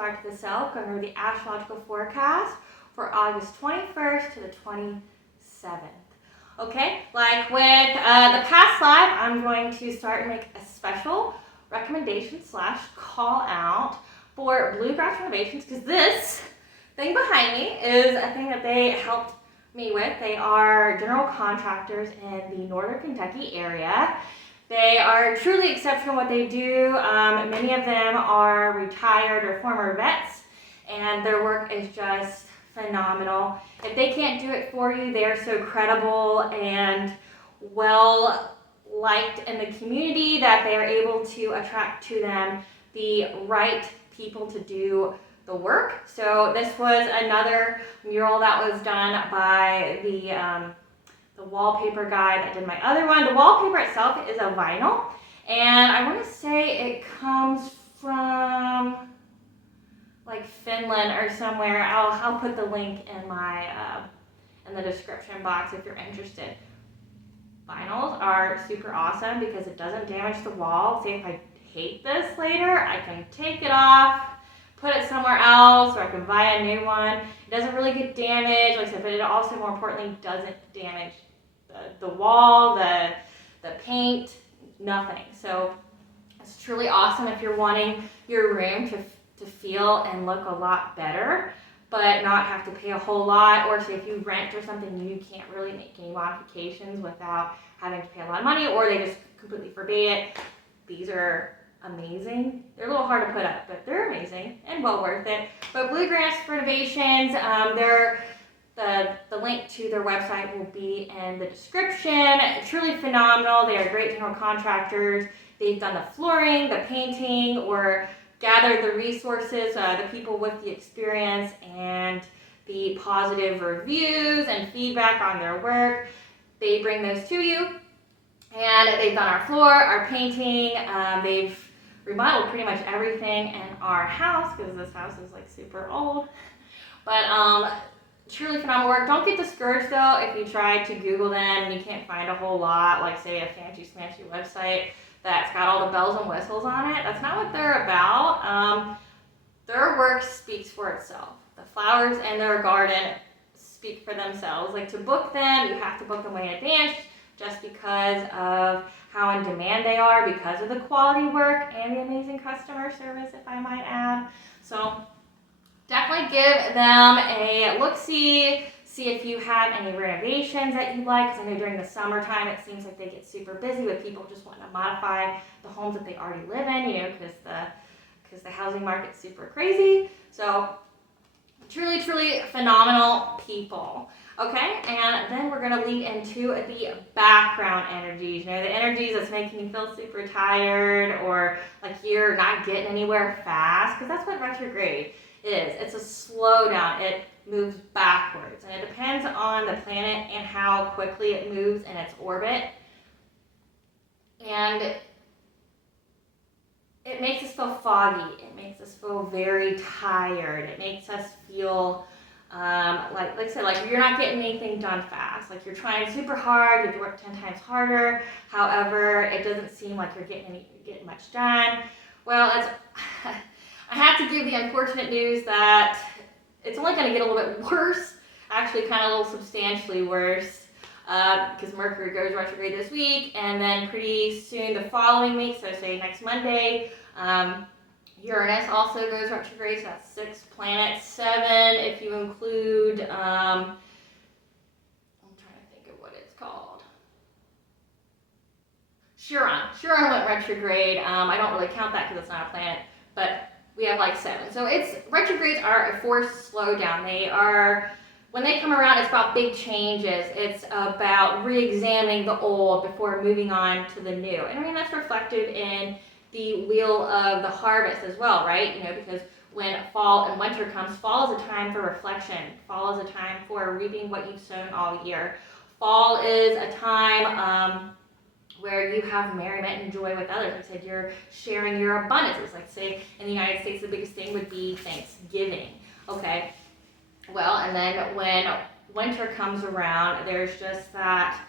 subscribe to the Self, going over the astrological forecast for August 21st to the 27th. Okay, like with the past live, I'm going to start and make a special recommendation / call out for Bluegrass Renovations, because this thing behind me is a thing that they helped me with. They are general contractors in the northern Kentucky area. They are truly exceptional what they do. Many of them are retired or former vets, and their work is just phenomenal. If they can't do it for you, they are so credible and well liked in the community that they are able to attract to them the right people to do the work. So this was another mural that was done by the wallpaper guy that did my other one. The wallpaper itself is a vinyl, and I want to say it comes from like Finland or somewhere. I'll put the link in my in the description box if you're interested. Vinyls are super awesome because it doesn't damage the wall. Say if I hate this later, I can take it off, put it somewhere else, or I can buy a new one. It doesn't really get damaged, like I said, but it also, more importantly, doesn't damage the wall, the paint, nothing. So it's truly awesome if you're wanting your room to feel and look a lot better, but not have to pay a whole lot. Or say if you rent or something, you can't really make any modifications without having to pay a lot of money, or they just completely forbade it. These are amazing. They're a little hard to put up, but they're amazing and well worth it. But Bluegrass Renovations, the link to their website will be in the description. Truly phenomenal. They are great general contractors. They've done the flooring, the painting, or gathered the resources, the people with the experience and the positive reviews and feedback on their work. They bring those to you. And they've done our floor, our painting. They've remodeled pretty much everything in our house, because this house is like super old. But truly phenomenal work. Don't get discouraged though if you try to Google them and you can't find a whole lot, like say a fancy smancy website that's got all the bells and whistles on it. That's not what they're about. Their work speaks for itself. The flowers in their garden speak for themselves. Like, to book them, you have to book them way in advance, just because of how in demand they are, because of the quality work and the amazing customer service, if I might add. So definitely give them a look-see. See if you have any renovations that you'd like, because I know during the summertime it seems like they get super busy with people just wanting to modify the homes that they already live in, because the housing market's super crazy. So truly, truly phenomenal people. Okay, and then we're going to lead into the background energies. The energies that's making you feel super tired, or like you're not getting anywhere fast, because that's what retrograde is. It's a slowdown. It moves backwards, and it depends on the planet and how quickly it moves in its orbit. And it makes us feel foggy. It makes us feel very tired. It makes us feel like I said, like you're not getting anything done fast. Like you're trying super hard, you have to work 10 times harder. However, it doesn't seem like you're getting much done. Well, I have to give the unfortunate news that it's only going to get a little bit worse. Actually, kind of a little substantially worse, because Mercury goes retrograde this week, and then pretty soon the following week, so say next Monday, Uranus also goes retrograde, so that's 6 planets, 7 if you include, I'm trying to think of what it's called. Chiron went retrograde. I don't really count that because it's not a planet, but we have like 7. So retrogrades are a forced slowdown. When they come around, it's about big changes. It's about re-examining the old before moving on to the new. And I mean, that's reflected in the wheel of the harvest as well, right? Because when fall and winter comes, fall is a time for reflection. Fall is a time for reaping what you've sown all year. Fall is a time where you have merriment and joy with others. Like I said, you're sharing your abundances. Like say in the United States, the biggest thing would be Thanksgiving. Okay. Well, and then when winter comes around, there's just that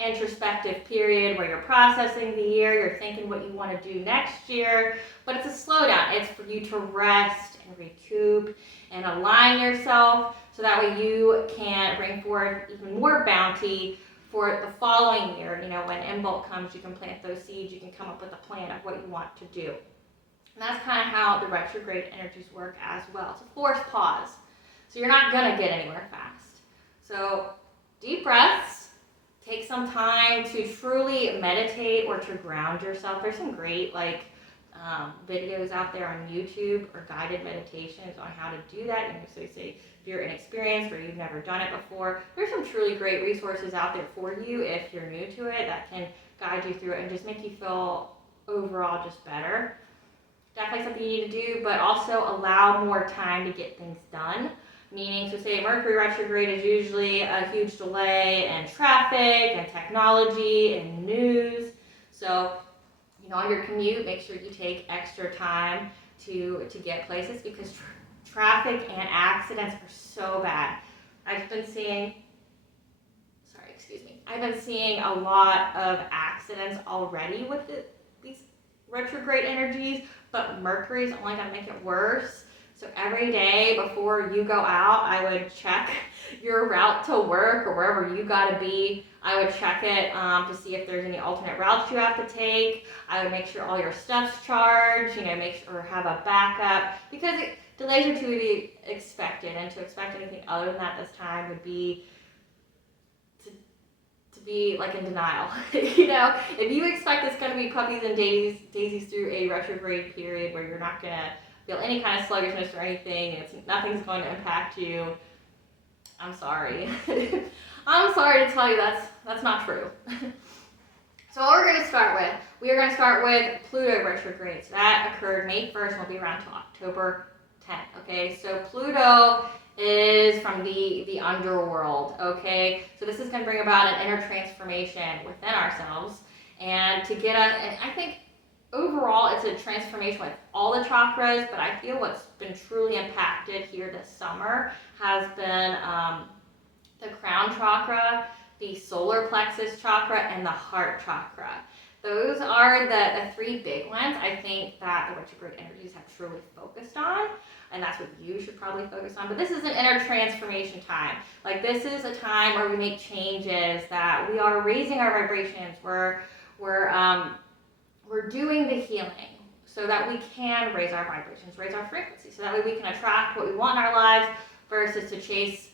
introspective period where you're processing the year, you're thinking what you want to do next year, but it's a slowdown. It's for you to rest and recoup and align yourself so that way you can bring forth even more bounty for the following year. You know, when Imbolc comes, you can plant those seeds, you can come up with a plan of what you want to do. And that's kind of how the retrograde energies work as well. It's a forced pause. So you're not going to get anywhere fast. So deep breaths. Take some time to truly meditate or to ground yourself. There's some great videos out there on YouTube or guided meditations on how to do that. And so say if you're inexperienced or you've never done it before, there's some truly great resources out there for you if you're new to it that can guide you through it and just make you feel overall just better. Definitely something you need to do, but also allow more time to get things done. Meaning, so say Mercury retrograde is usually a huge delay in traffic and technology and news. So, you know, on your commute, make sure you take extra time to get places because traffic and accidents are so bad. I've been seeing a lot of accidents already with these retrograde energies, but Mercury is only going to make it worse. So every day before you go out, I would check your route to work or wherever you got to be. I would check it to see if there's any alternate routes you have to take. I would make sure all your stuff's charged, you know, make sure have a backup because delays are to be expected, and to expect anything other than that this time would be to be like in denial. You know, if you expect it's going to be puppies and daisies through a retrograde period where you're not going to feel any kind of sluggishness or anything, nothing's going to impact you, I'm sorry. I'm sorry to tell you that's not true. So what we're going to start with, we are going to start with Pluto retrograde. So that occurred May 1st and will be around till October 10th. Okay, so Pluto is from the underworld. Okay, so this is going to bring about an inner transformation within ourselves, and to get us, and I think overall, it's a transformation with all the chakras, but I feel what's been truly impacted here this summer has been the crown chakra, the solar plexus chakra, and the heart chakra. Those are the three big ones I think that the retrograde energies have truly focused on, and that's what you should probably focus on. But this is an inner transformation time. Like, this is a time where we make changes, that we are raising our vibrations, we're doing the healing so that we can raise our vibrations, raise our frequency, so that way we can attract what we want in our lives versus to chase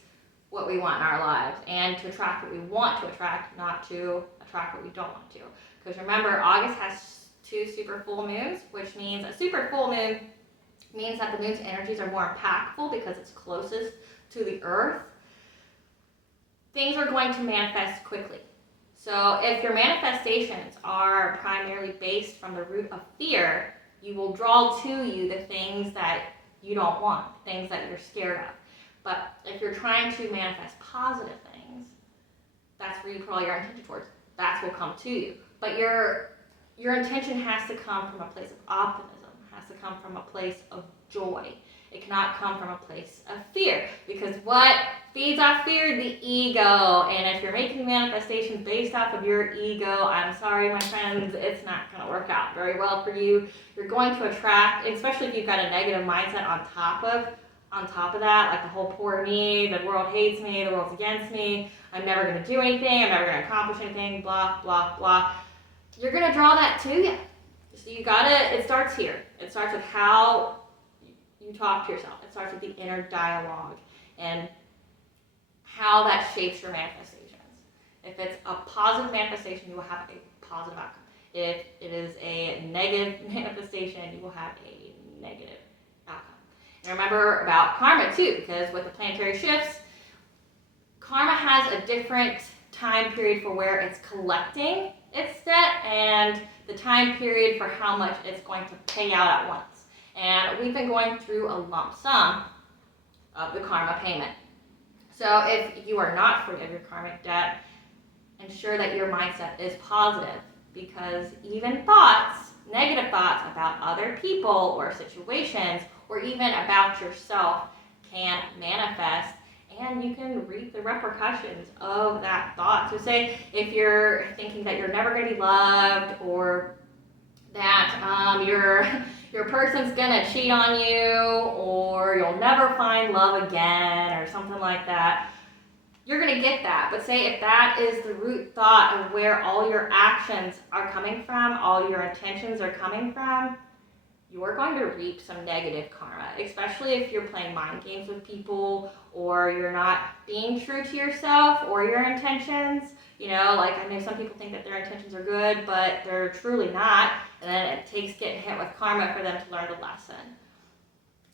what we want in our lives, and to attract what we want to attract, not to attract what we don't want to. Because remember, August has 2 super full moons, which means a super full moon means that the moon's energies are more impactful because it's closest to the earth. Things are going to manifest quickly. So if your manifestations are primarily based from the root of fear, you will draw to you the things that you don't want, things that you're scared of. But if you're trying to manifest positive things, that's where you put all your intention towards. That will come to you. But your intention has to come from a place of optimism, has to come from a place of joy. It cannot come from a place of fear, because what feeds off fear? The ego. And if you're making manifestations based off of your ego, I'm sorry, my friends, it's not going to work out very well for you. You're going to attract, especially if you've got a negative mindset on top of that, like the whole poor me, the world hates me, the world's against me, I'm never going to do anything, I'm never going to accomplish anything, blah, blah, blah. You're going to draw that to you. So it starts here. It starts with how you talk to yourself. It starts with the inner dialogue and how that shapes your manifestations. If it's a positive manifestation, you will have a positive outcome. If it is a negative manifestation, you will have a negative outcome. And remember about karma too, because with the planetary shifts, karma has a different time period for where it's collecting its debt and the time period for how much it's going to pay out at once. And we've been going through a lump sum of the karma payment. So if you are not free of your karmic debt, ensure that your mindset is positive, because even negative thoughts about other people or situations, or even about yourself, can manifest and you can reap the repercussions of that thought. So say if you're thinking that you're never going to be loved, or that your person's going to cheat on you, or you'll never find love again, or something like that, you're going to get that. But say if that is the root thought of where all your actions are coming from, all your intentions are coming from, you're going to reap some negative karma, especially if you're playing mind games with people, or you're not being true to yourself or your intentions. You know, like I know some people think that their intentions are good, but they're truly not. And then it takes getting hit with karma for them to learn the lesson,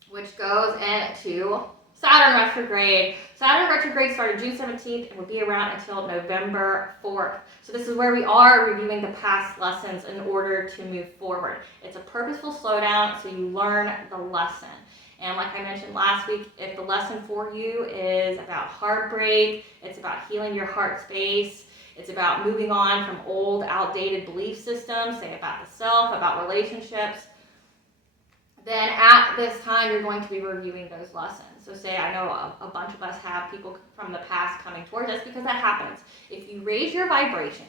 which goes into Saturn retrograde. Saturn retrograde started June 17th and will be around until November 4th. So this is where we are reviewing the past lessons in order to move forward. It's a purposeful slowdown, so you learn the lesson. And like I mentioned last week, if the lesson for you is about heartbreak, it's about healing your heart space, it's about moving on from old, outdated belief systems, say about the self, about relationships, then at this time you're going to be reviewing those lessons. So say I know a bunch of us have people from the past coming towards us, because that happens. If you raise your vibration,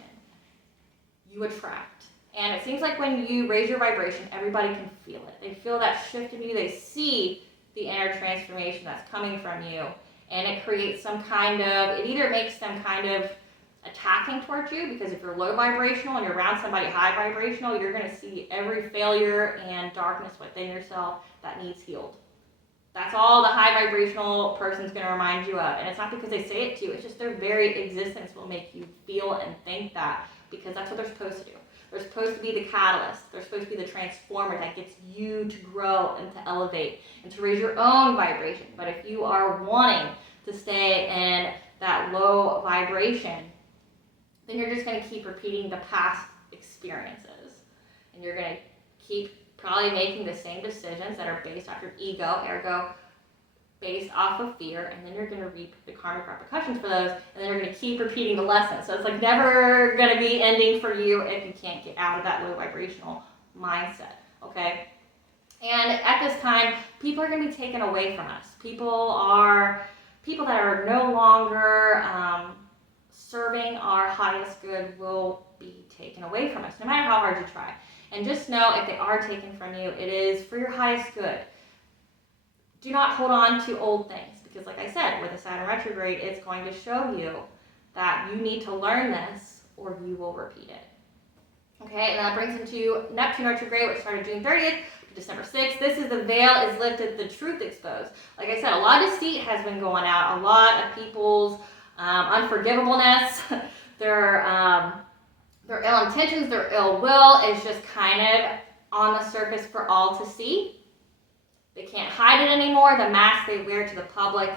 you attract. And it seems like when you raise your vibration, everybody can feel it. They feel that shift in you. They see the inner transformation that's coming from you. And it creates some kind of, it either makes them kind of attacking towards you, because if you're low vibrational and you're around somebody high vibrational, you're going to see every failure and darkness within yourself that needs healed. That's all the high vibrational person's going to remind you of. And it's not because they say it to you, it's just their very existence will make you feel and think that, because that's what they're supposed to do. They're supposed to be the catalyst. They're supposed to be the transformer that gets you to grow and to elevate and to raise your own vibration. But if you are wanting to stay in that low vibration, then you're just going to keep repeating the past experiences. And you're going to keep probably making the same decisions that are based off your ego, ergo based off of fear, and then you're going to reap the karmic repercussions for those, and then you're going to keep repeating the lesson. So it's like never going to be ending for you if you can't get out of that low vibrational mindset, okay? And at this time, people are going to be taken away from us. People that are no longer serving our highest good will be taken away from us, no matter how hard you try. And just know, if they are taken from you, it is for your highest good. Do not hold on to old things, because like I said, with the Saturn retrograde, it's going to show you that you need to learn this or you will repeat it. Okay, and that brings into Neptune retrograde, which started June 30th to December 6th. This is the veil is lifted, the truth exposed. Like I said, a lot of deceit has been going out. A lot of people's unforgivableness, their ill intentions, their ill will is just kind of on the surface for all to see. They can't hide it anymore. The mask they wear to the public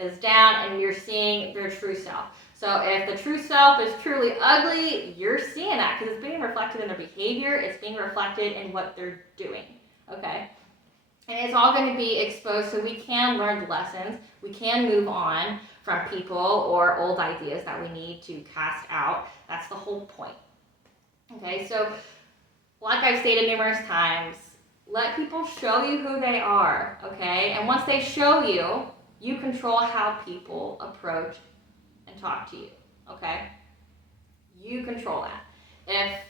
is down, and you're seeing their true self. So if the true self is truly ugly, you're seeing that, because it's being reflected in their behavior. It's being reflected in what they're doing, okay? And it's all going to be exposed, so we can learn the lessons. We can move on from people or old ideas that we need to cast out. That's the whole point. Okay, so like I've stated numerous times, let people show you who they are, okay? And once they show you, you control how people approach and talk to you, okay? You control that.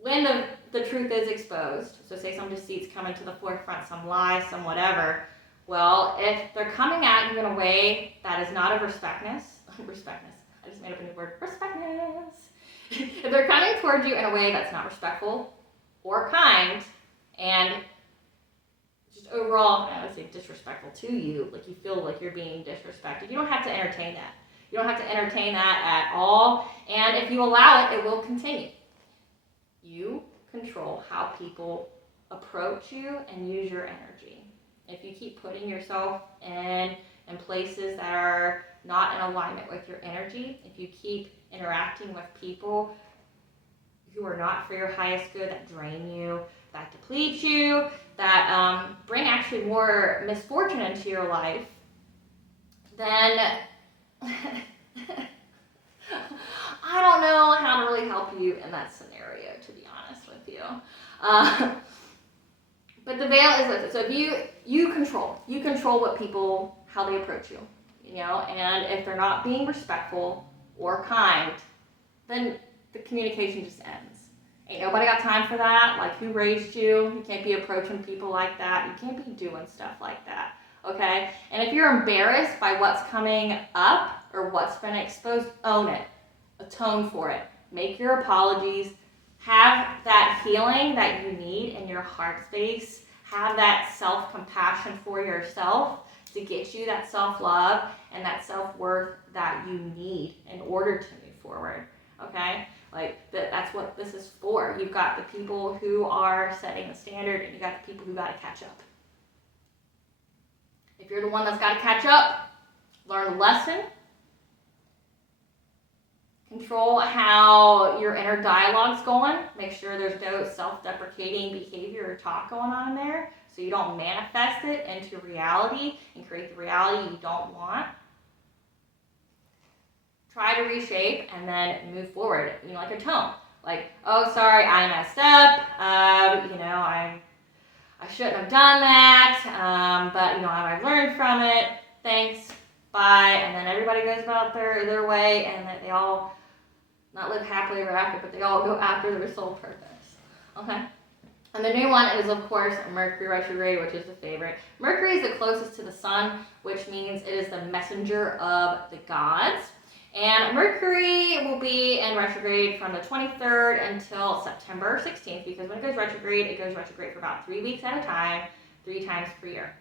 When the truth is exposed, so say some deceit's coming to the forefront, some lies, some whatever, well, if they're coming at you in a way that is not of respectness, I just made up a new word, respectness. If they're coming towards you in a way that's not respectful or kind, and just overall, I would say disrespectful to you, like you feel like you're being disrespected, you don't have to entertain that. You don't have to entertain that at all, and if you allow it, it will continue. You control how people approach you and use your energy. If you keep putting yourself in places that are not in alignment with your energy, if you keep interacting with people who are not for your highest good, that drain you, that deplete you, that bring actually more misfortune into your life, then I don't know how to really help you in that scenario, to be honest with you. But the veil is lifted. So if you control what people, how they approach you. and if they're not being respectful or kind, then the communication just ends. Ain't nobody got time for that. Like, who raised you? You can't be approaching people like that. You can't be doing stuff like that, okay? And if you're embarrassed by what's coming up or what's been exposed, own it. Atone for it. Make your apologies. Have that healing that you need in your heart space. Have that self-compassion for yourself to get you that self-love and that self-worth that you need in order to move forward, okay? Like, that's what this is for. You've got the people who are setting the standard, and you got the people who got to catch up. If you're the one that's got to catch up, learn the lesson. Control how your inner dialogue's going. Make sure there's no self-deprecating behavior or talk going on in there, so you don't manifest it into reality and create the reality you don't want. Try to reshape and then move forward, like a tone. Like, oh, sorry, I messed up. I shouldn't have done that, but I've learned from it. Thanks, bye. And then everybody goes about their way, and that they all not live happily ever after, but they all go after their soul purpose. Okay? And the new one is, of course, Mercury retrograde, which is the favorite. Mercury is the closest to the sun, which means it is the messenger of the gods. And Mercury will be in retrograde from the 23rd until September 16th, because when it goes retrograde for about 3 weeks at a time, 3 times per year.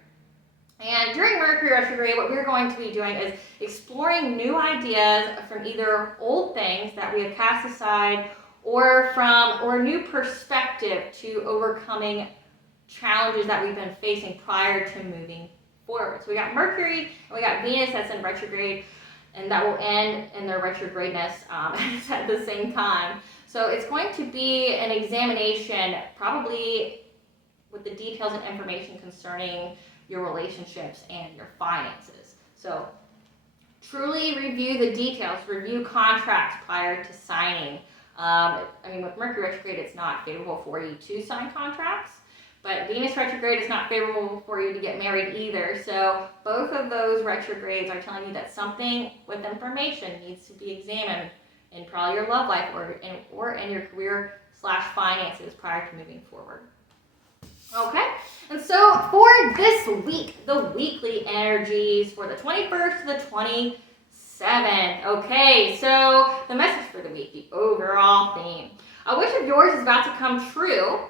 And during Mercury retrograde, what we're going to be doing is exploring new ideas from either old things that we have cast aside or new perspective to overcoming challenges that we've been facing prior to moving forward. So we got Mercury and we got Venus that's in retrograde, and that will end in their retrogradness at the same time. So it's going to be an examination, probably with the details and information concerning your relationships and your finances. So truly review the details, review contracts prior to signing. With Mercury retrograde, it's not favorable for you to sign contracts, but Venus retrograde is not favorable for you to get married either. So both of those retrogrades are telling you that something with information needs to be examined in probably your love life or in your career/finances prior to moving forward. Okay, and so for this week, the weekly energies for the 21st to the 27th. Okay, so the message for the week, the overall theme. A wish of yours is about to come true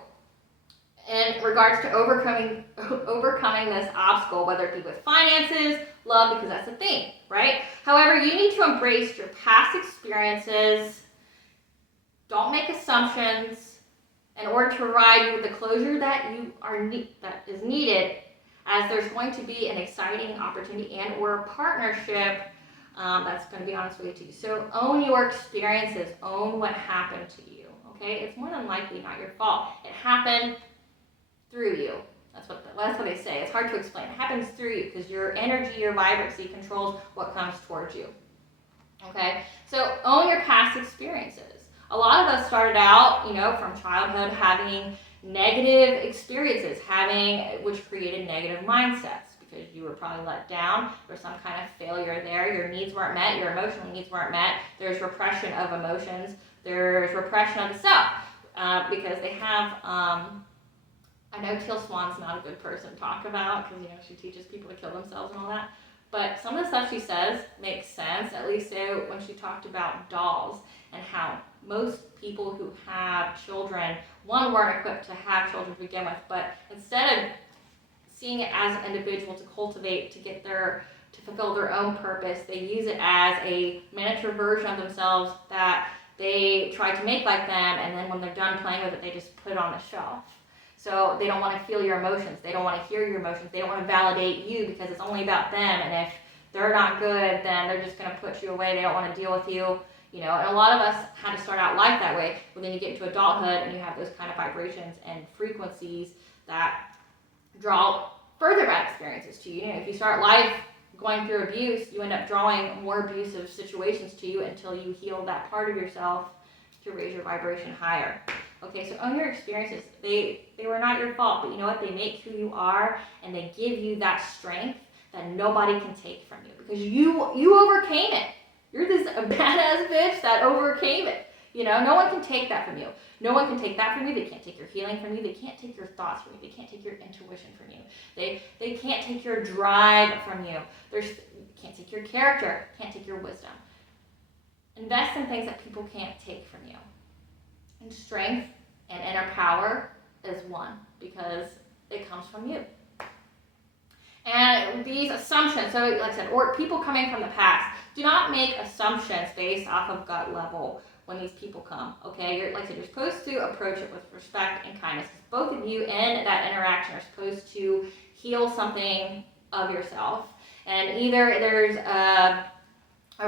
in regards to overcoming this obstacle, whether it be with finances, love, because that's the theme, right? However, you need to embrace your past experiences. Don't make assumptions in order to provide you with the closure that is needed, as there's going to be an exciting opportunity and or partnership that's going to be on its way to you. So own your experiences, own what happened to you, okay? It's more than likely not your fault. It happened through you. That's what they say. It's hard to explain. It happens through you because your energy, your vibrancy controls what comes towards you, okay? So own your past experiences. A lot of us started out, from childhood having negative experiences, which created negative mindsets because you were probably let down. There's some kind of failure there. Your needs weren't met. Your emotional needs weren't met. There's repression of emotions. There's repression of the self because they have, I know Teal Swan's not a good person to talk about because, she teaches people to kill themselves and all that. But some of the stuff she says makes sense, at least so when she talked about dolls and how most people who have children, weren't equipped to have children to begin with, but instead of seeing it as an individual to cultivate, to fulfill their own purpose, they use it as a miniature version of themselves that they try to make like them, and then when they're done playing with it, they just put it on the shelf. So they don't want to feel your emotions. They don't want to hear your emotions. They don't want to validate you because it's only about them, and if they're not good, then they're just going to put you away. They don't want to deal with you. And a lot of us had to start out life that way, but then you get into adulthood and you have those kind of vibrations and frequencies that draw further bad experiences to you. If you start life going through abuse, you end up drawing more abusive situations to you until you heal that part of yourself to raise your vibration higher. Okay, so own your experiences. They were not your fault, but you know what? They make who you are, and they give you that strength that nobody can take from you because you overcame it. You're this badass bitch that overcame it. You know, no one can take that from you. No one can take that from you. They can't take your healing from you. They can't take your thoughts from you. They can't take your intuition from you. They can't take your drive from you. Can't take your character. Can't take your wisdom. Invest in things that people can't take from you. And strength and inner power is one because it comes from you. And these assumptions, so like I said, or people coming from the past, do not make assumptions based off of gut level when these people come, okay? Like I said, you're supposed to approach it with respect and kindness. Both of you in that interaction are supposed to heal something of yourself. And either there's a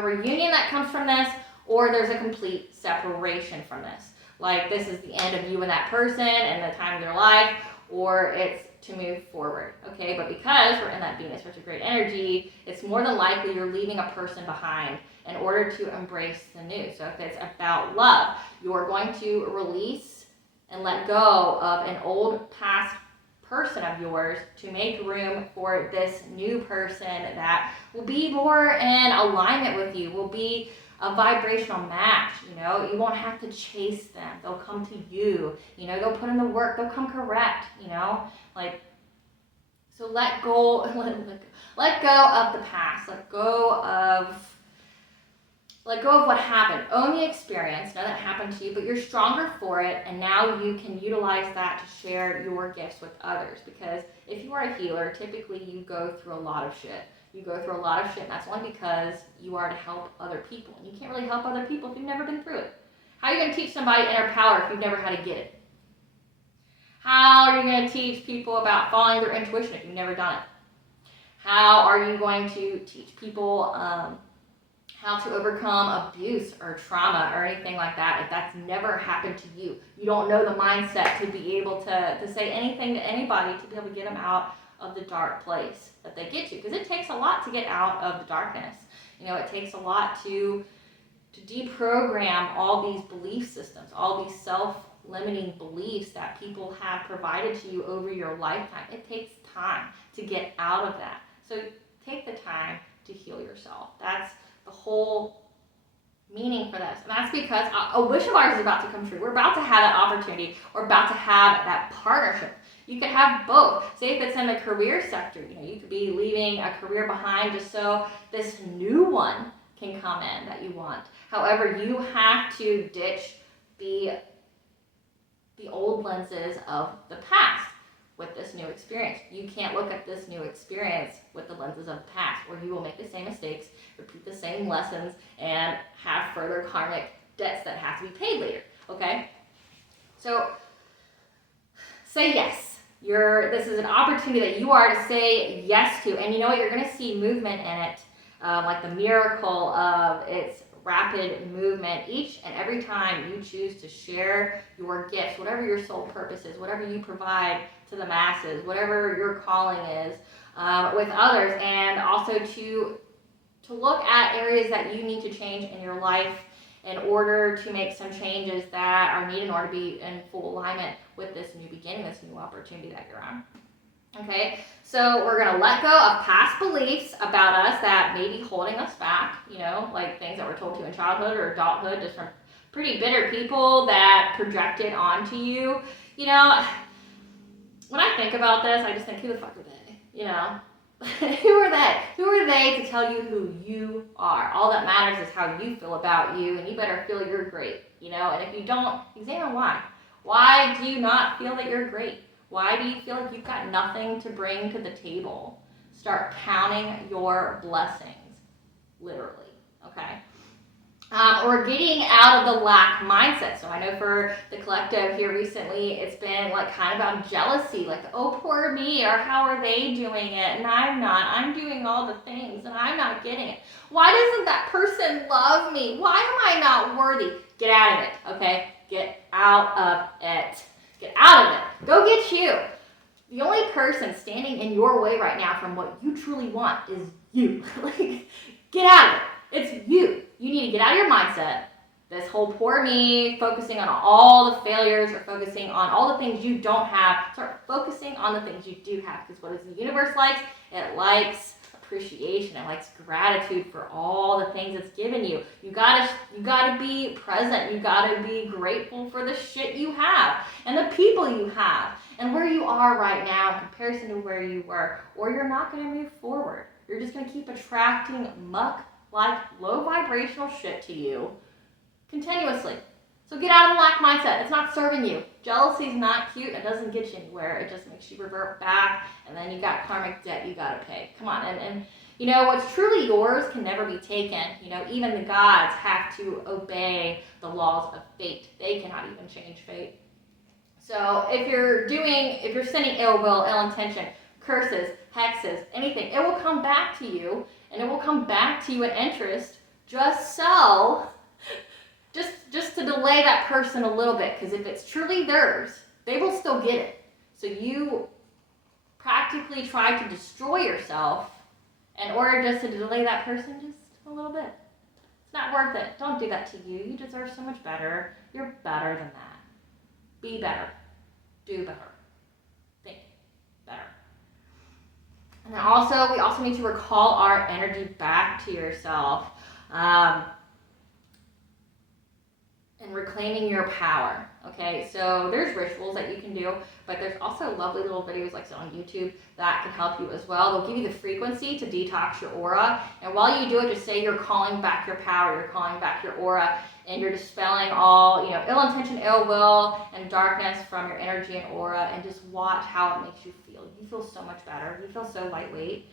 reunion that comes from this, or there's a complete separation from this. Like this is the end of you and that person and the time of their life, or it's to move forward, okay? But because we're in that Venus retrograde energy, it's more than likely you're leaving a person behind in order to embrace the new. So if it's about love, you're going to release and let go of an old past person of yours to make room for this new person that will be more in alignment with you, will be a vibrational match. You know, you won't have to chase them. They'll come to you. You know, they'll put in the work. They'll come correct. You know, like, so let go. Let go of the past. Let go of what happened. Own the experience. Know that happened to you, but you're stronger for it, and now you can utilize that to share your gifts with others. Because if you are a healer, typically you go through a lot of shit. You go through a lot of shit, and that's only because you are to help other people. And you can't really help other people if you've never been through it. How are you going to teach somebody inner power if you've never had to get it? How are you going to teach people about following their intuition if you've never done it? How are you going to teach people how to overcome abuse or trauma or anything like that if that's never happened to you? You don't know the mindset to be able to say anything to anybody to be able to get them out of the dark place that they get to, because it takes a lot to get out of the darkness. You know, it takes a lot to deprogram all these belief systems, all these self-limiting beliefs that people have provided to you over your lifetime. It takes time to get out of that. So take the time to heal yourself. That's the whole meaning for this. And that's because a wish of ours is about to come true. We're about to have that opportunity. We're about to have that partnership. You could have both. Say if it's in the career sector, you know, you could be leaving a career behind just so this new one can come in that you want. However, you have to ditch the old lenses of the past with this new experience. You can't look at this new experience with the lenses of the past, or you will make the same mistakes, repeat the same lessons, and have further karmic debts that have to be paid later, okay? So, say yes. This is an opportunity that you are to say yes to, and you know what? You're going to see movement in it, like the miracle of its rapid movement each and every time you choose to share your gifts, whatever your soul purpose is, whatever you provide to the masses, whatever your calling is, with others, and also to look at areas that you need to change in your life in order to make some changes that are needed in order to be in full alignment with this new beginning, this new opportunity that you're on. Okay, so we're going to let go of past beliefs about us that may be holding us back, you know, like things that were told to you in childhood or adulthood, just from pretty bitter people that projected onto you. You know, when I think about this, I just think, who the fuck are they? You know, who are they? Who are they to tell you who you are? All that matters is how you feel about you, and you better feel you're great, you know, and if you don't, examine why. Why do you not feel that you're great? Why do you feel like you've got nothing to bring to the table? Start counting your blessings, literally, okay? Or getting out of the lack mindset. So I know for the collective here recently, it's been like kind of about jealousy, like, oh, poor me, or how are they doing it? And I'm not. I'm doing all the things, and I'm not getting it. Why doesn't that person love me? Why am I not worthy? Get out of it, okay? Get out of it. Get out of it. Go get you. The only person standing in your way right now from what you truly want is you. Like, get out of it. It's you. You need to get out of your mindset. This whole poor me, focusing on all the failures or focusing on all the things you don't have. Start focusing on the things you do have. Because what does the universe like? It likes appreciation. It likes gratitude for all the things it's given you. You gotta be present. You gotta be grateful for the shit you have and the people you have and where you are right now in comparison to where you were, or you're not gonna move forward. You're just gonna keep attracting muck like low vibrational shit to you continuously. So get out of the lack mindset. It's not serving you. Jealousy is not cute. It doesn't get you anywhere. It just makes you revert back, and then you got karmic debt you gotta pay. Come on, and you know what's truly yours can never be taken. You know, even the gods have to obey the laws of fate. They cannot even change fate. So if you're sending ill will, ill intention, curses, hexes, anything, it will come back to you, and it will come back to you in interest. Just to delay that person a little bit, because if it's truly theirs, they will still get it. So you practically try to destroy yourself in order just to delay that person just a little bit. It's not worth it. Don't do that to you. You deserve so much better. You're better than that. Be better. Do better. Think better. And then also, we also need to recall our energy back to yourself. And reclaiming your power, okay? So there's rituals that you can do, but there's also lovely little videos like on YouTube that can help you as well. They'll give you the frequency to detox your aura, and while you do it, just say you're calling back your power, you're calling back your aura, and you're dispelling all, you know, ill intention, ill will, and darkness from your energy and aura, and just watch how it makes you feel. You feel so much better. You feel so lightweight.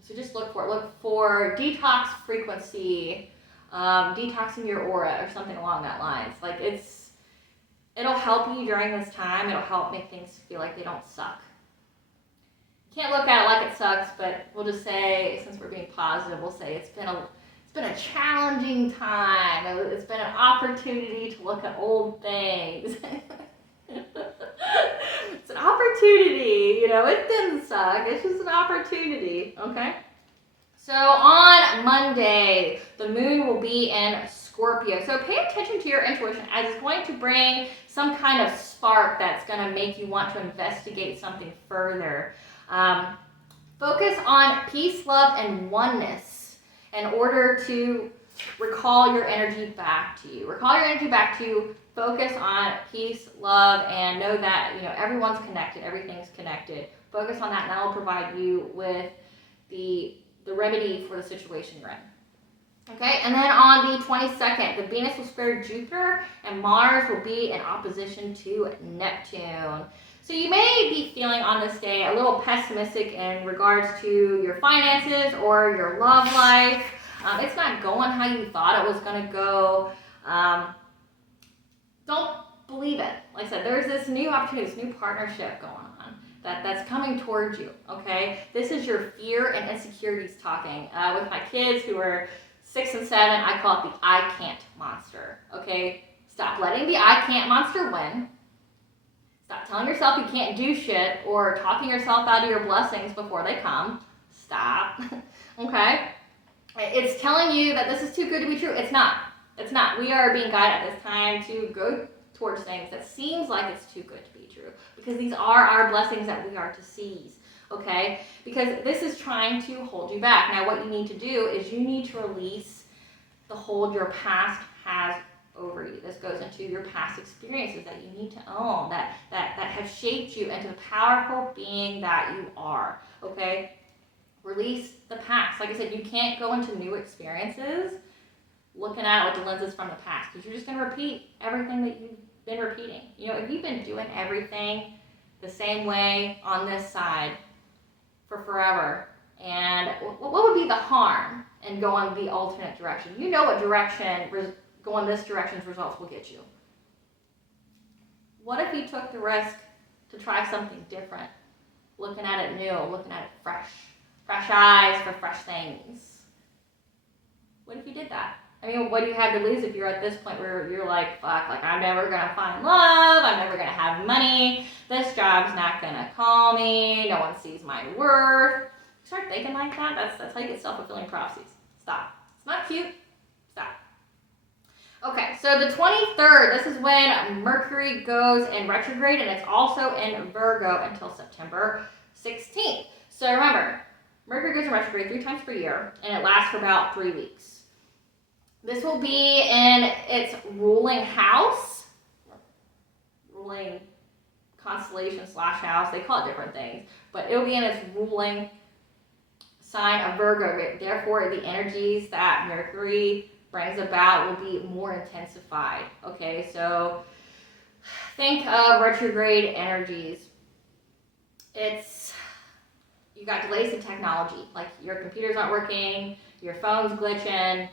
So just look for it. Look for detox frequency, detoxing your aura or something along that lines. Like it'll help you during this time. It'll help make things feel like they don't suck. You can't look at it like it sucks, but we'll just say, since we're being positive, we'll say it's been a challenging time. It's been an opportunity to look at old things. It's an opportunity, you know, it didn't suck. It's just an opportunity, okay? So on Monday, the moon will be in Scorpio. So pay attention to your intuition, as it's going to bring some kind of spark that's going to make you want to investigate something further. Focus on peace, love, and oneness in order to recall your energy back to you. Recall your energy back to you. Focus on peace, love, and know that, you know, everyone's connected. Everything's connected. Focus on that, and that will provide you with the remedy for the situation you're in. Okay, and then on the 22nd, the Venus will square Jupiter, and Mars will be in opposition to Neptune. So you may be feeling on this day a little pessimistic in regards to your finances or your love life. It's not going how you thought it was going to go. Don't believe it. Like I said, there's this new opportunity, this new partnership going on that's coming towards you, okay? This is your fear and insecurities talking. With my kids who are 6 and 7, I call it the I can't monster, okay? Stop letting the I can't monster win. Stop telling yourself you can't do shit or talking yourself out of your blessings before they come. Stop, okay? It's telling you that this is too good to be true. It's not. It's not. We are being guided at this time to go towards things that seems like it's too good to be true, because these are our blessings that we are to seize, okay? Because this is trying to hold you back. Now, what you need to do is you need to release the hold your past has over you. This goes into your past experiences that you need to own, that have shaped you into the powerful being that you are, okay? Release the past. Like I said, you can't go into new experiences looking at it with the lenses from the past, because you're just going to repeat everything that you've been repeating. You know, if you've been doing everything the same way on this side for forever, and what would be the harm in going the alternate direction? You know what direction, going this direction's results will get you. What if you took the risk to try something different, looking at it new, looking at it fresh eyes for fresh things? What if you did that? I mean, what do you have to lose if you're at this point where you're like, fuck, like I'm never going to find love, I'm never going to have money, this job's not going to call me, no one sees my worth. You start thinking like that, that's how you get self-fulfilling prophecies. Stop. It's not cute. Stop. Okay, so the 23rd, this is when Mercury goes in retrograde, and it's also in Virgo until September 16th. So remember, Mercury goes in retrograde 3 times per year, and it lasts for about 3 weeks. This will be in its ruling house, ruling constellation / house. They call it different things, but it'll be in its ruling sign of Virgo. Therefore, the energies that Mercury brings about will be more intensified. Okay, so think of retrograde energies. You got delays in technology, like your computer's not working, your phone's glitching,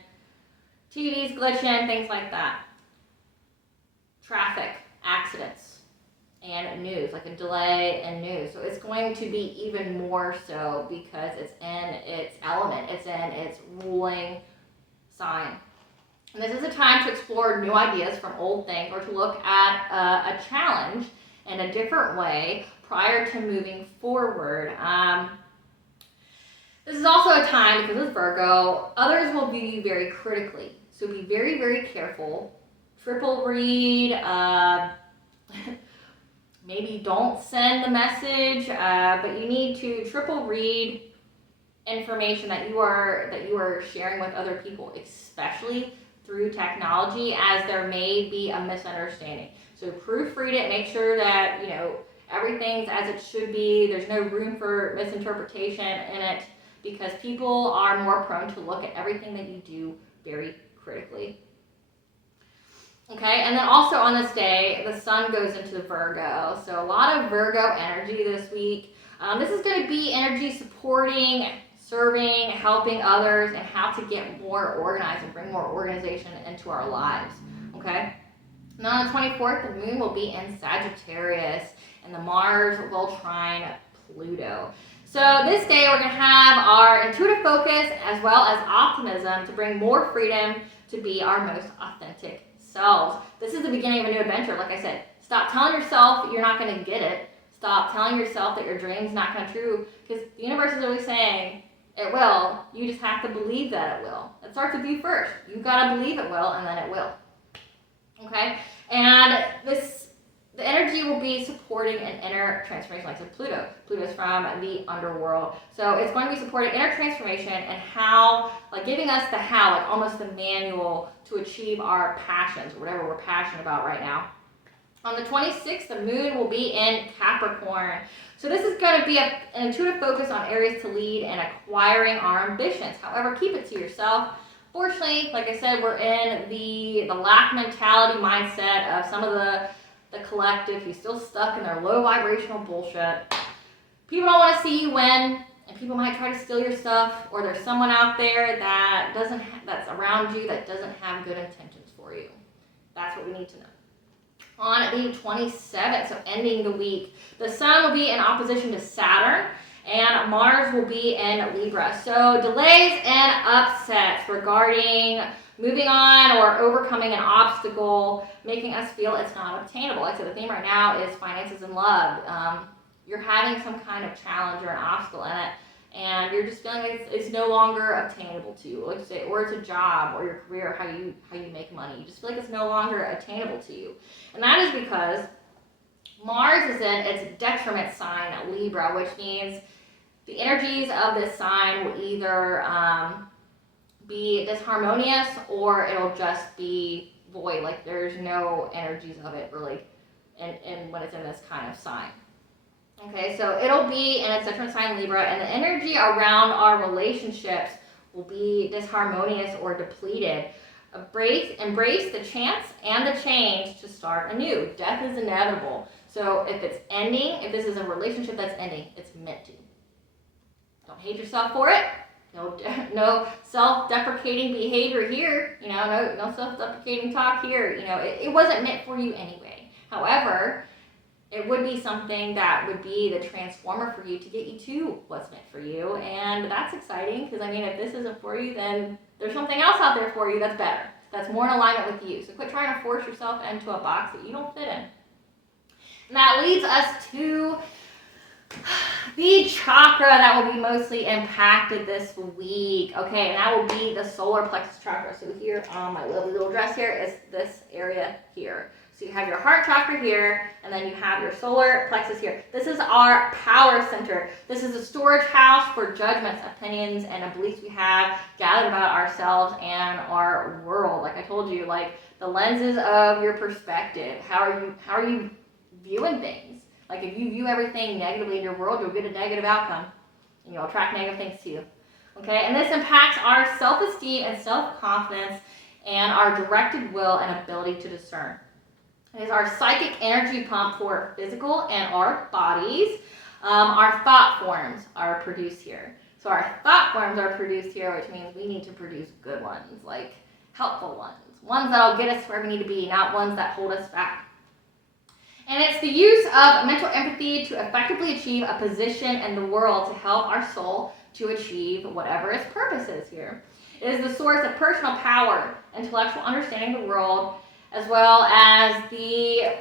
TV's glitching, things like that. Traffic, accidents, and news, like a delay in news. So it's going to be even more so because it's in its element, it's in its ruling sign. And this is a time to explore new ideas from old things or to look at a challenge in a different way prior to moving forward. This is also a time, because it's Virgo, others will view you very critically. So be very, very careful. Triple read. Maybe don't send the message, but you need to triple read information that you are sharing with other people, especially through technology, as there may be a misunderstanding. So proofread it, make sure that everything's as it should be. There's no room for misinterpretation in it, because people are more prone to look at everything that you do very critically. Okay, and then also on this day, the sun goes into Virgo. So a lot of Virgo energy this week. This is going to be energy supporting, serving, helping others, and how to get more organized and bring more organization into our lives. Okay? Now on the 24th, the moon will be in Sagittarius, and the Mars will trine Pluto. So this day we're going to have our intuitive focus as well as optimism to bring more freedom to be our most authentic selves. This is the beginning of a new adventure. Like I said, stop telling yourself you're not going to get it. Stop telling yourself that your dream's not going to be true, because the universe is always saying it will. You just have to believe that it will. It starts with you first. You got to believe it will, and then it will. Okay? And the energy will be supporting an inner transformation, like I said, Pluto. Pluto's from the underworld. So it's going to be supporting inner transformation and how, like giving us the how, like almost the manual to achieve our passions, or whatever we're passionate about right now. On the 26th, the moon will be in Capricorn. So this is going to be an intuitive focus on areas to lead and acquiring our ambitions. However, keep it to yourself. Fortunately, like I said, we're in the lack mentality mindset of some of the collective who's still stuck in their low vibrational bullshit. People don't want to see you win, and people might try to steal your stuff, or there's someone out there that's around you that doesn't have good intentions for you. That's what we need to know. On the 27th, so ending the week, the sun will be in opposition to Saturn, and Mars will be in Libra. So delays and upsets regarding moving on or overcoming an obstacle, making us feel it's not obtainable. Like I said, the theme right now is finances and love. You're having some kind of challenge or an obstacle in it, and you're just feeling like it's no longer obtainable to you. Like say, or it's a job or your career, how you make money. You just feel like it's no longer attainable to you. And that is because Mars is in its detriment sign, Libra, which means the energies of this sign will either be disharmonious, or it'll just be void, like there's no energies of it really and when it's in this kind of sign. Okay, so it'll be in its detriment sign, Libra, and the energy around our relationships will be disharmonious or depleted. Embrace the chance and the change to start anew. Death is inevitable. So if it's ending, if this is a relationship that's ending, it's meant to. Don't hate yourself for it. No self-deprecating behavior here. No self-deprecating talk here. It wasn't meant for you anyway. However, it would be something that would be the transformer for you to get you to what's meant for you. And that's exciting, because if this isn't for you, then there's something else out there for you that's better, that's more in alignment with you. So quit trying to force yourself into a box that you don't fit in. And that leads us to the chakra that will be mostly impacted this week. Okay, and that will be the solar plexus chakra. So here on my lovely little dress here is this area here. So you have your heart chakra here, and then you have your solar plexus here. This is our power center. This is a storage house for judgments, opinions, and beliefs we have gathered about ourselves and our world. Like I told you, like the lenses of your perspective. How are you viewing things? Like if you view everything negatively in your world, you'll get a negative outcome, and you'll attract negative things to you. Okay, and this impacts our self-esteem and self-confidence and our directed will and ability to discern. It is our psychic energy pump for physical and our bodies. Our thought forms are produced here. So our thought forms are produced here, which means we need to produce good ones, like helpful ones that'll get us where we need to be, not ones that hold us back. And it's the use of mental empathy to effectively achieve a position in the world to help our soul to achieve whatever its purpose is here. It is the source of personal power, intellectual understanding of the world, as well as the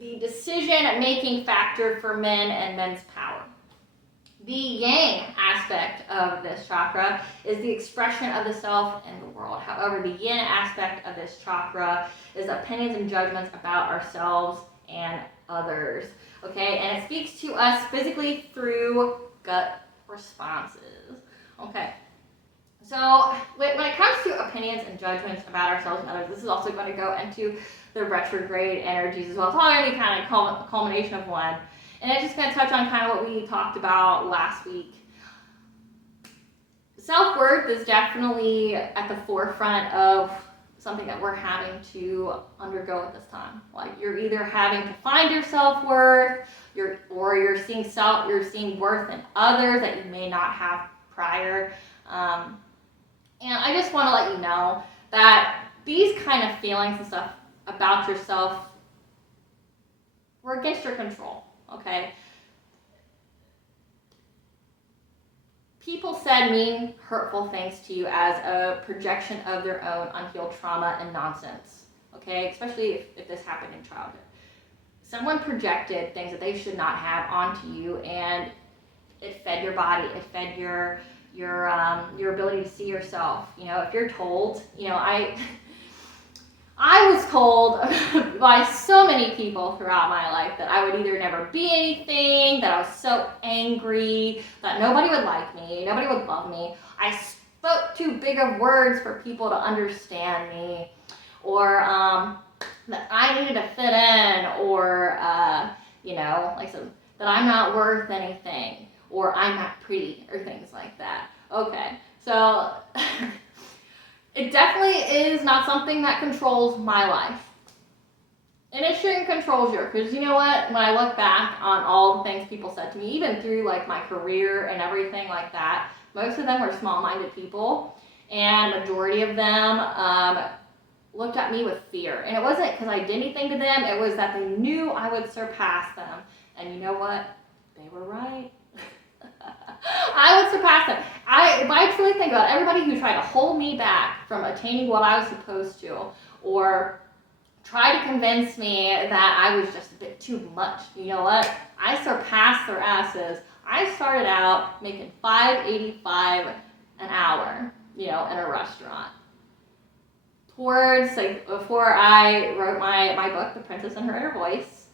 decision-making factor for men and men's power. The yang aspect of this chakra is the expression of the self in the world. However, the yin aspect of this chakra is opinions and judgments about ourselves and others. Okay, and it speaks to us physically through gut responses. Okay. So when it comes to opinions and judgments about ourselves and others, this is also going to go into the retrograde energies as well. It's all going to be kind of a culmination of one. And it's just going to touch on kind of what we talked about last week. Self-worth is definitely at the forefront of something that we're having to undergo at this time. Like you're either having to find your self-worth, or you're seeing worth in others that you may not have prior. And I just want to let you know that these kind of feelings and stuff about yourself were against your control, okay? People said mean, hurtful things to you as a projection of their own unhealed trauma and nonsense, okay? Especially if this happened in childhood. Someone projected things that they should not have onto you, and it fed your body, it fed your ability to see yourself. You know, if you're told, you know, I was told by so many people throughout my life that I would either never be anything, that I was so angry, that nobody would like me, nobody would love me. I spoke too big of words for people to understand me, or that I needed to fit in, or, you know, like so, that I'm not worth anything, or I'm not pretty, or things like that. Okay, so it definitely is not something that controls my life. And it shouldn't control yours, because you know what? When I look back on all the things people said to me, even through like my career and everything like that, most of them were small-minded people, and majority of them looked at me with fear. And it wasn't because I did anything to them, it was that they knew I would surpass them. And you know what? They were right. I would surpass them. If I truly think about everybody who tried to hold me back from attaining what I was supposed to, or try to convince me that I was just a bit too much, you know what? I surpassed their asses. I started out making $5.85 an hour, you know, in a restaurant. Before I wrote my book, The Princess and Her Inner Voice,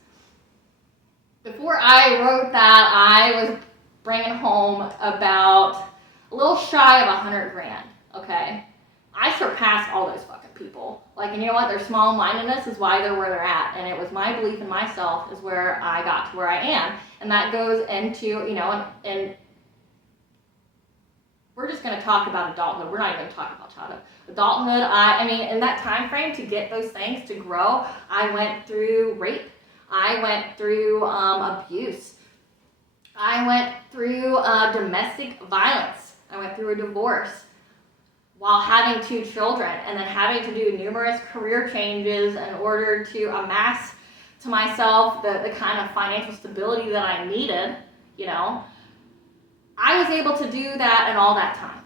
before I wrote that, I was bringing home about a little shy of $100,000, okay? I surpassed all those fucking people. Like, and you know what? Their small-mindedness is why they're where they're at, and it was my belief in myself is where I got to where I am. And that goes into, you know, and we're just going to talk about adulthood. We're not even going to talk about childhood. Adulthood, I mean, in that time frame to get those things to grow, I went through rape. I went through abuse. I went through domestic violence. I went through a divorce while having 2 children, and then having to do numerous career changes in order to amass to myself the kind of financial stability that I needed, you know. I was able to do that in all that time.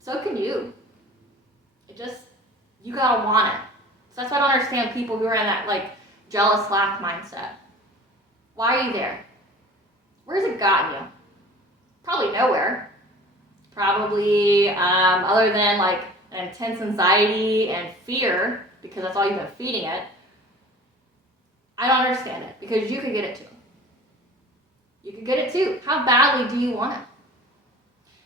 So can you. You gotta want it. So that's why I don't understand people who are in that, like, jealous lack mindset. Why are you there? Where's it gotten you? Probably nowhere. Probably, other than, like, an intense anxiety and fear, because that's all you've been feeding it. I don't understand it, because you could get it too. You could get it too. How badly do you want it?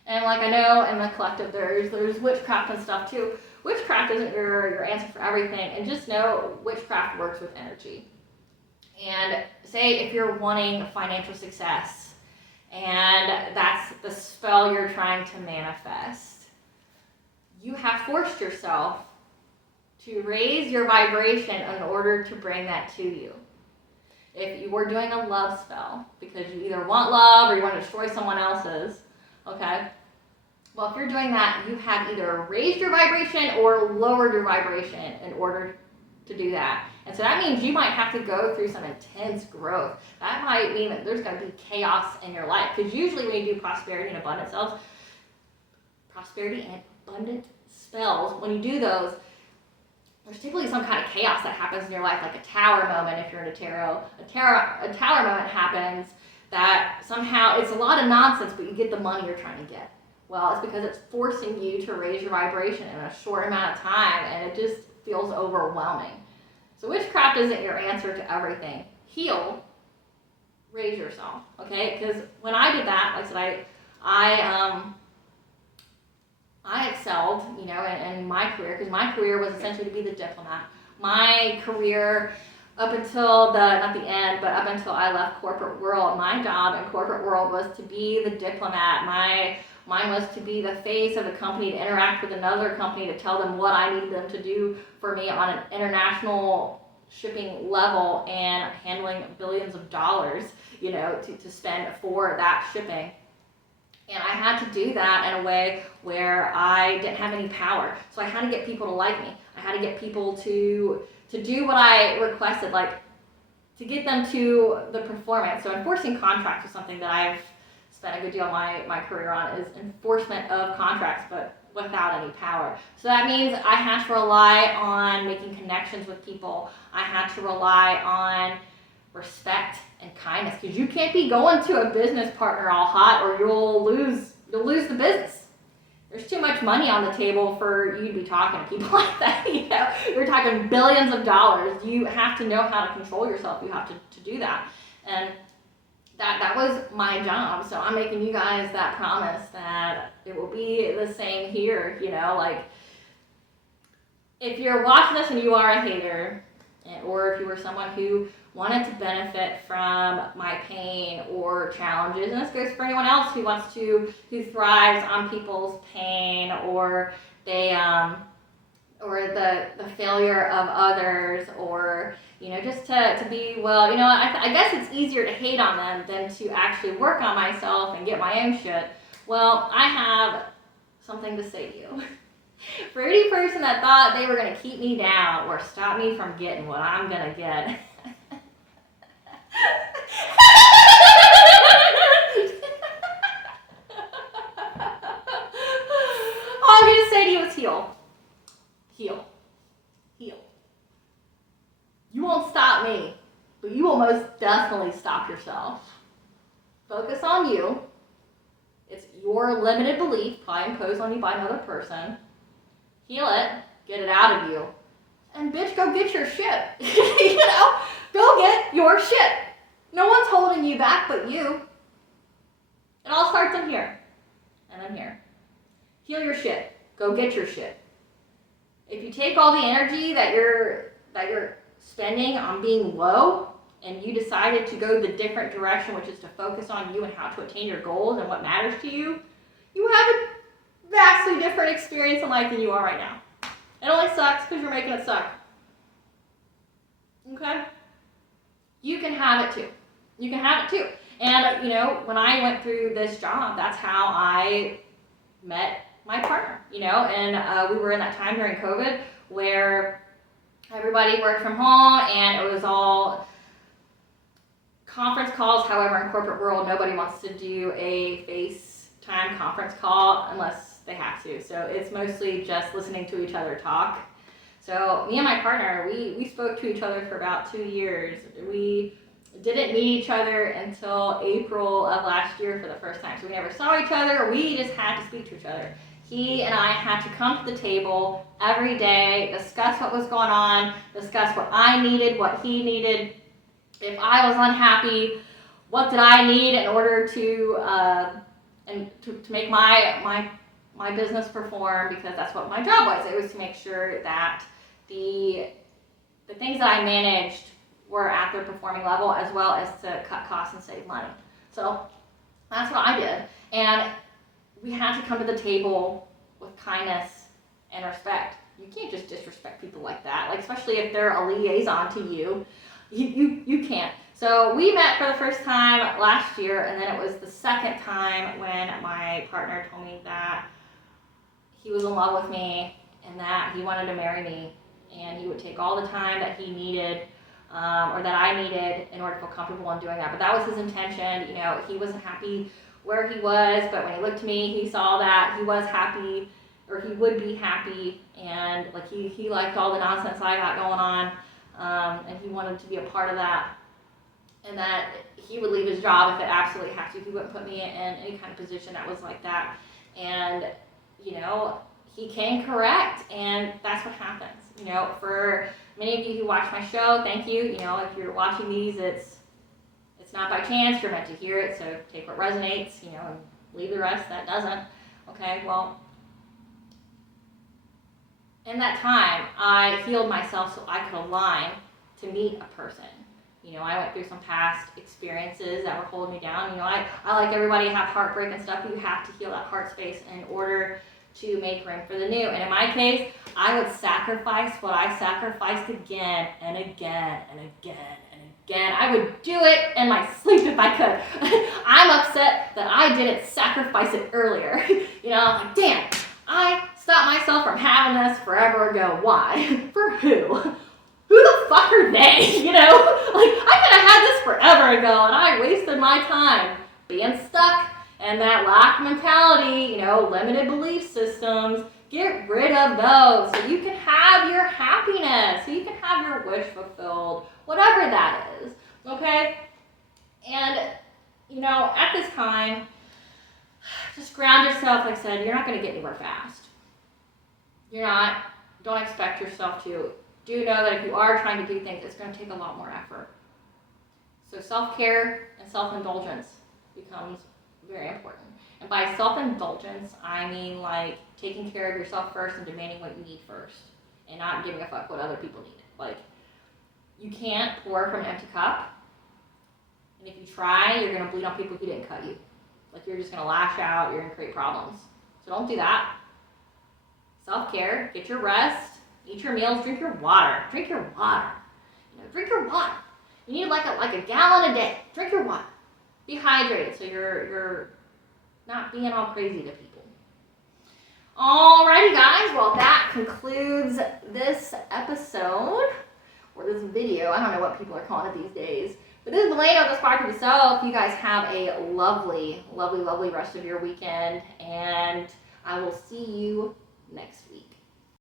And like I know in the collective there's witchcraft and stuff too. Witchcraft isn't your answer for everything, and just know witchcraft works with energy. And say if you're wanting financial success and that's the spell you're trying to manifest, you have forced yourself to raise your vibration in order to bring that to you. If you were doing a love spell because you either want love or you want to destroy someone else's, okay? Well, if you're doing that, you have either raised your vibration or lowered your vibration in order to do that. And so that means you might have to go through some intense growth. That might mean that there's going to be chaos in your life. Because usually when you do prosperity and abundant spells, when you do those, there's typically some kind of chaos that happens in your life, like a tower moment if you're in a tarot. A tower moment happens that somehow it's a lot of nonsense, but you get the money you're trying to get. Well, it's because it's forcing you to raise your vibration in a short amount of time, and it just feels overwhelming. So witchcraft isn't your answer to everything. Heal, raise yourself, okay? Because when I did that, like I said, I excelled, in my career, because my career was essentially to be the diplomat. My career, up until not the end, but up until I left corporate world, my job in corporate world was to be the diplomat. Mine was to be the face of the company, to interact with another company, to tell them what I needed them to do for me on an international shipping level and handling billions of dollars, to spend for that shipping. And I had to do that in a way where I didn't have any power. So I had to get people to like me. I had to get people to do what I requested, like to get them to the performance. So enforcing contracts is something that I've spent a good deal of my career on, is enforcement of contracts, but without any power. So that means I had to rely on making connections with people. I had to rely on respect and kindness, because you can't be going to a business partner all hot or you'll lose the business. There's too much money on the table for you to be talking to people like that. You're talking billions of dollars. You have to know how to control yourself. You have to do that. And that was my job. So I'm making you guys that promise that it will be the same here. If you're watching this and you are a hater, or if you were someone who wanted to benefit from my pain or challenges, and this goes for anyone else who thrives on people's pain, or or the failure of others, or just to be, well, I guess it's easier to hate on them than to actually work on myself and get my own shit. Well, I have something to say to you. For any person that thought they were going to keep me down or stop me from getting what I'm going to get, all I'm going to say to you is heal. Heal. Heal. You won't stop me, but you will most definitely stop yourself. Focus on you. It's your limited belief, probably imposed on you by another person. Heal it, get it out of you, and bitch, go get your shit. Go get your shit. No one's holding you back but you. It all starts in here, and in here. Heal your shit. Go get your shit. If you take all the energy that you're spending on being low, and you decided to go the different direction, which is to focus on you and how to attain your goals and what matters to you, you have a vastly different experience in life than you are right now. It only sucks because you're making it suck. Okay? You can have it too. You can have it too. And, when I went through this job, that's how I met my partner, and we were in that time during COVID where everybody worked from home and it was all conference calls. However, in corporate world, nobody wants to do a FaceTime conference call unless they have to. So it's mostly just listening to each other talk. So me and my partner, we spoke to each other for about 2 years. We didn't meet each other until April of last year for the first time. So we never saw each other. We just had to speak to each other. He and I had to come to the table every day, discuss what was going on, discuss what I needed, what he needed, If I was unhappy, what did I need in order to make my business perform? Because that's what my job was. It was to make sure that the things that I managed were at their performing level, as well as to cut costs and save money. So that's what I did. And we had to come to the table with kindness and respect. You can't just disrespect people like that, like especially if they're a liaison to you. You can't. So we met for the first time last year, and then it was the second time when my partner told me that he was in love with me and that he wanted to marry me, and he would take all the time that he needed or that I needed in order to feel comfortable in doing that. But that was his intention. You know, he wasn't happy where he was, but when he looked at me, he saw that he was happy, or he would be happy, and like he liked all the nonsense I got going on, and he wanted to be a part of that, and that he would leave his job if it absolutely had to. He wouldn't put me in any kind of position that was like that. And you know, he came correct, and that's what happens. You know, for many of you who watch my show, thank you. You know, if you're watching these, it's not by chance. You're meant to hear it, so take what resonates, you know, and leave the rest that doesn't. Okay, well, in that time, I healed myself so I could align to meet a person. You know, I went through some past experiences that were holding me down. You know, I like everybody have heartbreak and stuff, but you have to heal that heart space in order to make room for the new. And in my case, I would sacrifice what I sacrificed again and again and again and again. I would do it in my sleep if I could. I'm upset that I didn't sacrifice it earlier. You know, I'm like, damn, I stopped myself from having this forever ago. Why? For who? Who the fuck are they? You know, like I could have had this forever ago, and I wasted my time being stuck in that lack mentality, you know, limited belief systems. Get rid of those so you can have your happiness, so you can have your wish fulfilled, whatever that is, okay? And, you know, at this time, just ground yourself. Like I said, you're not going to get anywhere fast. You're not. Don't expect yourself to. Do know that if you are trying to do things, it's going to take a lot more effort. So self-care and self-indulgence becomes very important. And by self-indulgence, I mean like taking care of yourself first and demanding what you need first, and not giving a fuck what other people need. Like, you can't pour from an empty cup, and if you try, you're going to bleed on people who didn't cut you. Like, you're just going to lash out, you're going to create problems. So don't do that. Self-care, get your rest, eat your meals, drink your water. Drink your water. You know, drink your water. You need like a gallon a day. Drink your water. Be hydrated so you're not being all crazy to people. Alrighty guys, well that concludes this episode, or this video. I don't know what people are calling it these days. But this is Elena of the Spark of the Self. You guys have a lovely, lovely, lovely rest of your weekend, and I will see you next week.